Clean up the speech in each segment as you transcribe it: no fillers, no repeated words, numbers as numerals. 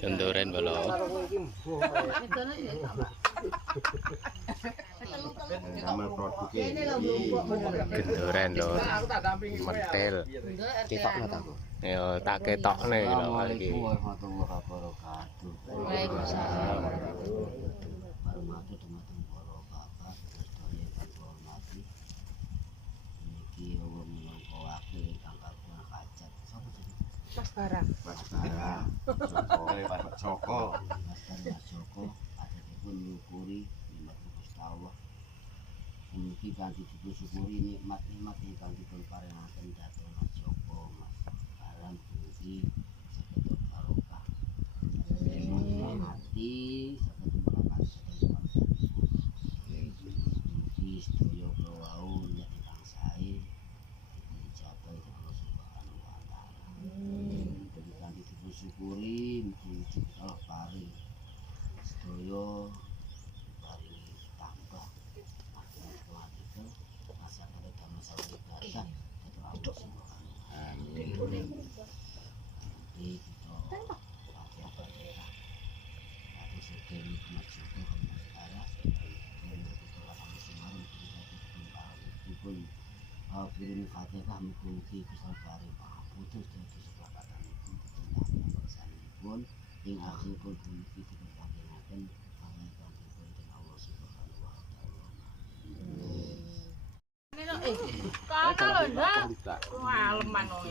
Kendoren bolo. Kendoren lho. Mentel. Ketokno ta, Bu? Yo tak ketokne lho iki. Waalaikumsalam. Mas Bara. Mas Bara. Pak Joko. Mas Joko adapun nyukuri nikmat Gusti Allah. Mugi kanthi disyukuri nikmat-nikmat ingkang dipun paringaken dhateng Mas Joko, Mas Barang mugi saged barokah. Hati saged mulakan sedaya mugi sedaya wau nek ingkang sae dicapai Allah Subhanahu wa taala. Mugi kanthi disyukuri mugi Allah paring sedaya paring tambah kirim Fatihah mugi bisa paring putus dadi sepakatan pun ing akhiripun mugi dipanjenengaken pangapunten dening Allah Subhanahu wa taala.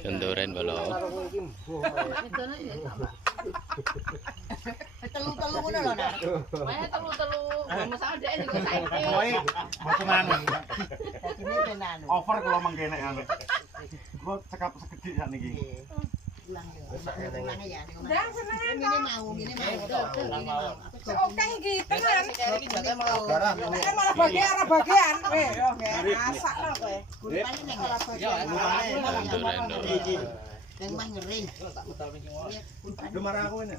Kendoren bolo. Telu-telu ngono lho, Nak. Wae telu-telu. Masak dhek juga saiki. Kowe potongan. Dadine tenan. Over kalau mengkene anu. Gua cekap segede sak niki. Ulange ya. Ngene mau. Oke iki tenan. Malah bagian. Weh, yo masakno kowe. Gurupane ning Kendoren lho. Neng mah ngering. Lu marah aku ini.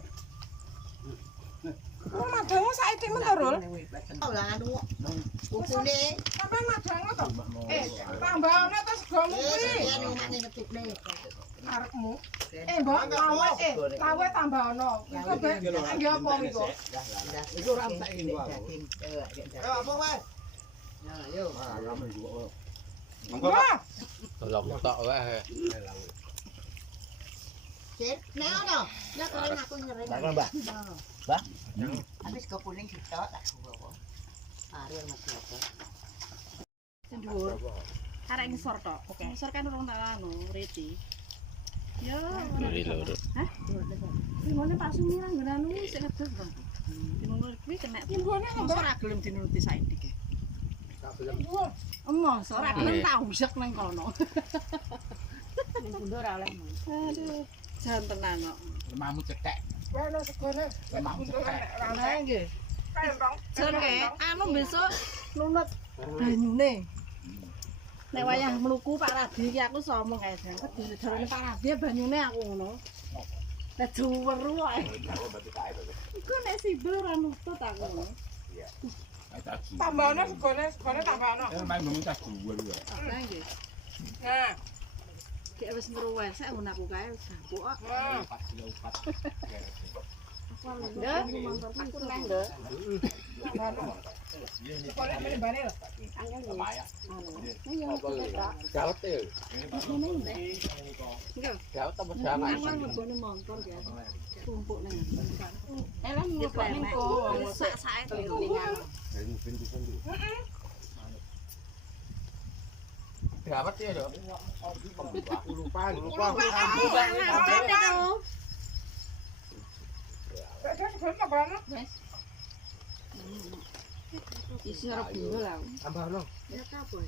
Oh, madangmu saiki menurul. Lah anu. Ukune sampean madangmu to? Tambahane terus gomu kuwi. Anu nek ngetutne. Arepmu. Mbok lawe tambahno. Iku ben nggih apa iku? Iku ora tak iki wae. Apa wae? Ya, ayo. Ah, kamu juga. Monggo, Pak. Tolong tok wae. Cek, nek ono. Nek keren aku ngering. Mbak. Mbak. Habis go kuning sitok tak gowo. Arep Mas Joko. Dhuwur. Arek ngisor tok. Ngisor kan urung tak anu, reti. Yo. Duri loro. Hah? Ngene Pak Sumirah nggon anu sik ngedes, Bang. Dinunut kuwi kena. Mosok ora gelem dinuruti saiki iki. Mosok ora gelem tak usek nang kono. Mundur ora oleh. Aduh, jan tenan kok. Lemahmu cetek. Ono segone. Lemahmu cetek. Lah nggih. Jan anu besok nunut banyune. Nek wayah mluku Pak Radi iki aku somong kae jan. Jarane Pak Radi banyune aku ngono. Lah juweru wae. Iku nek sibel ora nutut aku ngono. Tambahno segone tambahno. Ya main meminta dhuwur ya. Lah nggih. Nah, Kayak wis ngruwes sak ngono aku kae wis gapuk kok. Ndah, aku nang ndah. segone menembane lho. Gaut e. Gaut apa jangan. Aku ngebone motor ya. Tumpuk nang. Elah nyuwun ning kono. Sak-sake kelingan. Dapat ya, Dok. Lupa. Isi ora bundel aku. Tambahno. Ya apa?